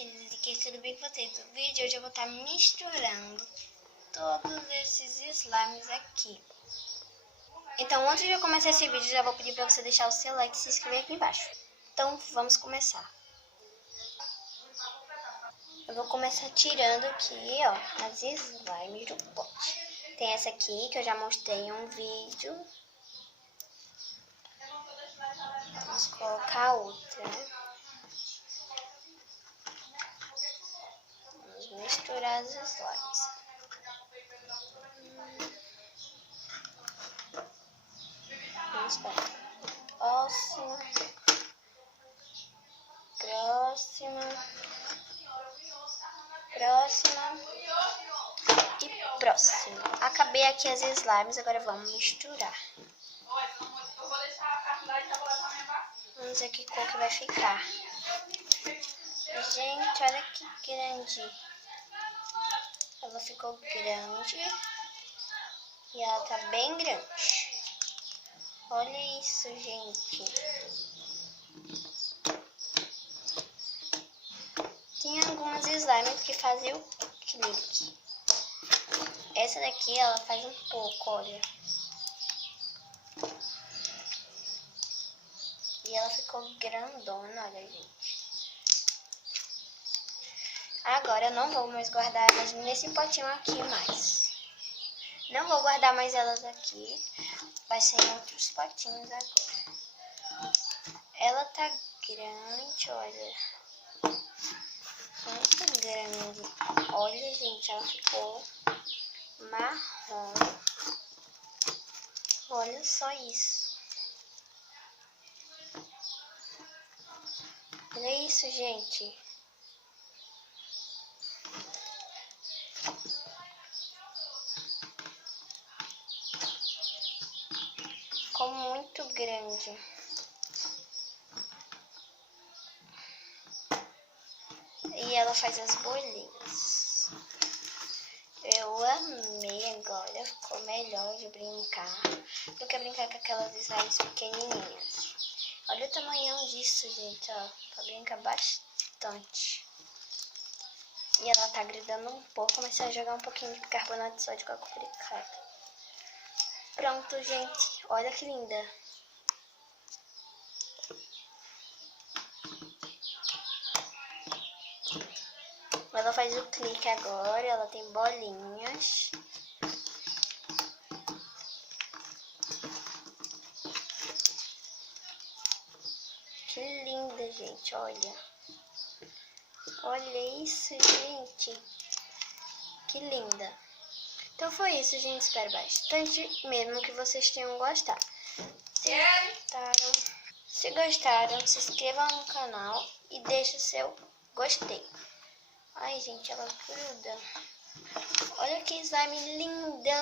que tudo bem com vocês? No vídeo hoje eu vou estar misturando todos esses slimes aqui. Então antes de eu começar esse vídeo, já vou pedir para você deixar o seu like e se inscrever aqui embaixo. Então vamos começar. Eu vou começar tirando aqui, ó, as slimes do pote. Tem essa aqui que eu já mostrei em um vídeo. Vamos colocar outra, né? Vamos misturar as slimes. Vamos para próxima. E próxima. Acabei aqui as slimes, agora vamos misturar. Vamos ver que cor que vai ficar. Gente, olha que grande. Ela ficou grande. E ela tá bem grande. Olha isso, gente. Tem algumas slimes que fazem o clique. Essa daqui, ela faz um pouco, olha. E ela ficou grandona, olha, gente. Agora eu não vou mais guardar elas nesse potinho aqui mais. Não vou guardar mais elas aqui. Vai ser em outros potinhos agora. Ela tá grande, olha. Muito grande. Olha, gente, ela ficou marrom. Olha só isso. Olha isso, gente. Ficou muito grande. E ela faz as bolinhas. Eu amei agora. Ficou melhor de brincar do que brincar com aquelas slimes pequenininhas. Olha o tamanho disso, gente, ó. Pra brincar bastante. E ela tá grudando um pouco. Comecei a jogar um pouquinho de bicarbonato de sódio com água caricata. Pronto, gente. Olha que linda. Ela faz o clique agora. Ela tem bolinhas. Que linda, gente. Olha. Olha isso, gente. Que linda. Então foi isso, gente. Espero bastante mesmo que vocês tenham gostado. Se gostaram, se inscrevam no canal e deixe o seu gostei. Ai, gente, ela gruda. Olha que slime linda.